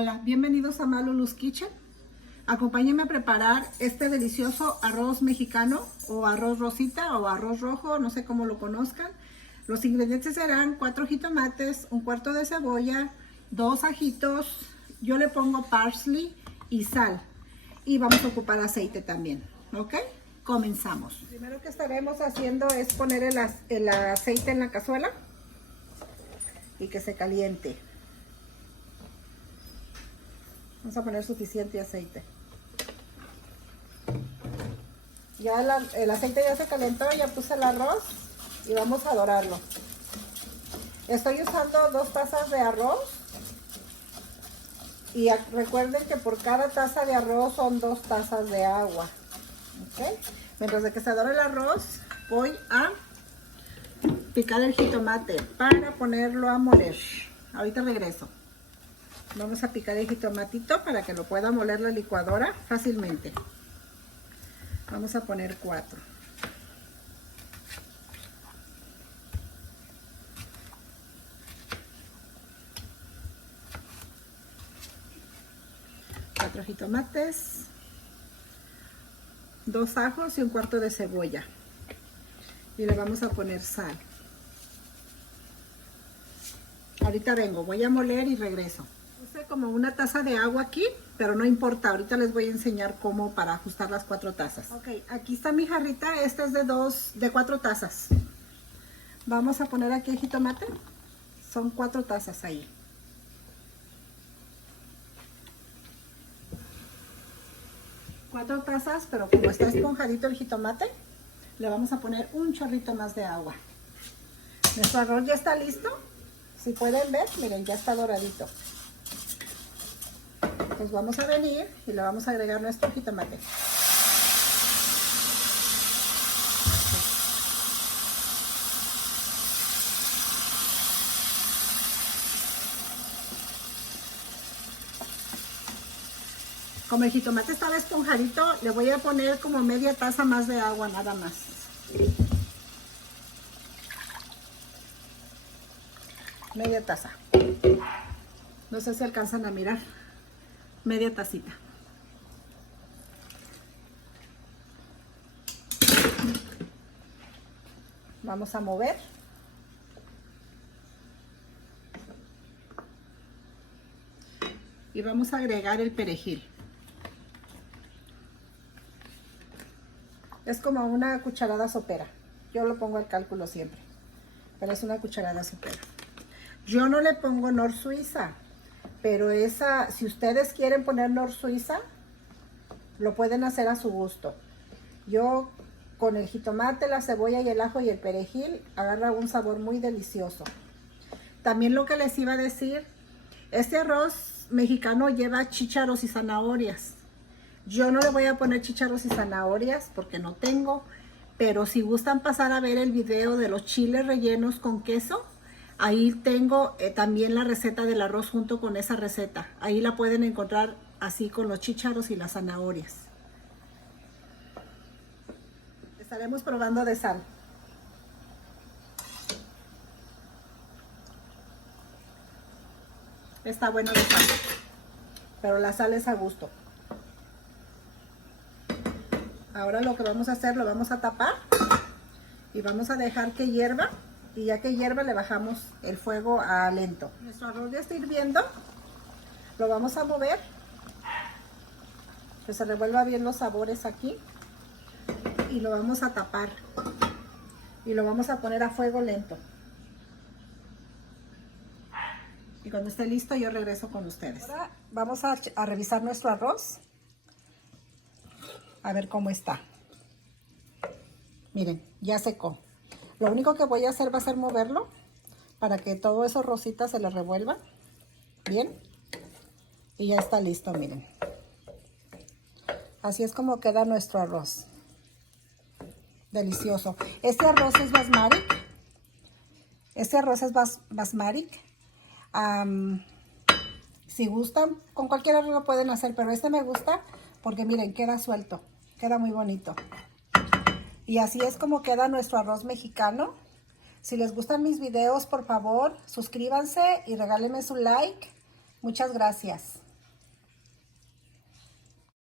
Hola, bienvenidos a Malulu's Kitchen. Acompáñenme a preparar este delicioso arroz mexicano o arroz rosita o arroz rojo, no sé cómo lo conozcan. Los ingredientes serán 4 jitomates, un cuarto de cebolla, 2 ajitos, yo le pongo parsley y sal. Y vamos a ocupar aceite también, ¿ok? Comenzamos. Lo primero que estaremos haciendo es poner el aceite en la cazuela y que se caliente. Vamos a poner suficiente aceite. Ya el aceite ya se calentó, ya puse el arroz y vamos a dorarlo. Estoy usando 2 tazas de arroz y recuerden que por cada taza de arroz son 2 tazas de agua. ¿Okay? Mientras de que se dora el arroz, voy a picar el jitomate para ponerlo a moler. Ahorita regreso. Vamos a picar el jitomatito para que lo pueda moler la licuadora fácilmente. Vamos a poner 4. Cuatro jitomates, 2 ajos y un cuarto de cebolla. Y le vamos a poner sal. Ahorita vengo, voy a moler y regreso. Puse como una taza de agua aquí, pero no importa, ahorita les voy a enseñar cómo para ajustar las 4 tazas. Ok, aquí está mi jarrita, esta es de 4 tazas. Vamos a poner aquí el jitomate, son 4 tazas ahí. Cuatro tazas, pero como está esponjadito el jitomate, le vamos a poner un chorrito más de agua. Nuestro arroz ya está listo. Si pueden ver, miren, ya está doradito. Pues vamos a venir y le vamos a agregar nuestro jitomate. Como el jitomate estaba esponjadito, le voy a poner como media taza más de agua nada más. Media taza. No sé si alcanzan a mirar. Media tacita. Vamos a mover. Y vamos a agregar el perejil. Es como una cucharada sopera. Yo lo pongo al cálculo siempre. Pero es una cucharada sopera. Yo no le pongo Nor Suiza. Pero esa, si ustedes quieren poner Nor Suiza, lo pueden hacer a su gusto. Yo con el jitomate, la cebolla y el ajo y el perejil agarra un sabor muy delicioso. También lo que les iba a decir, este arroz mexicano lleva chícharos y zanahorias. Yo no le voy a poner chícharos y zanahorias porque no tengo, pero si gustan pasar a ver el video de los chiles rellenos con queso, ahí tengo también la receta del arroz junto con esa receta. Ahí la pueden encontrar así con los chícharos y las zanahorias. Estaremos probando de sal. Está bueno de sal, pero la sal es a gusto. Ahora lo que vamos a hacer, lo vamos a tapar y vamos a dejar que hierva. Y ya que hierva le bajamos el fuego a lento. Nuestro arroz ya está hirviendo. Lo vamos a mover. Que se revuelva bien los sabores aquí. Y lo vamos a tapar. Y lo vamos a poner a fuego lento. Y cuando esté listo yo regreso con ustedes. Ahora vamos a revisar nuestro arroz. A ver cómo está. Miren, ya secó. Lo único que voy a hacer va a ser moverlo para que todo eso rosita se le revuelva bien. Y ya está listo, miren. Así es como queda nuestro arroz. Delicioso. Este arroz es basmati. Este arroz es basmati. Si gustan, con cualquier arroz lo pueden hacer, pero este me gusta porque miren, queda suelto. Queda muy bonito. Y así es como queda nuestro arroz mexicano. Si les gustan mis videos, por favor, suscríbanse y regálenme su like. Muchas gracias.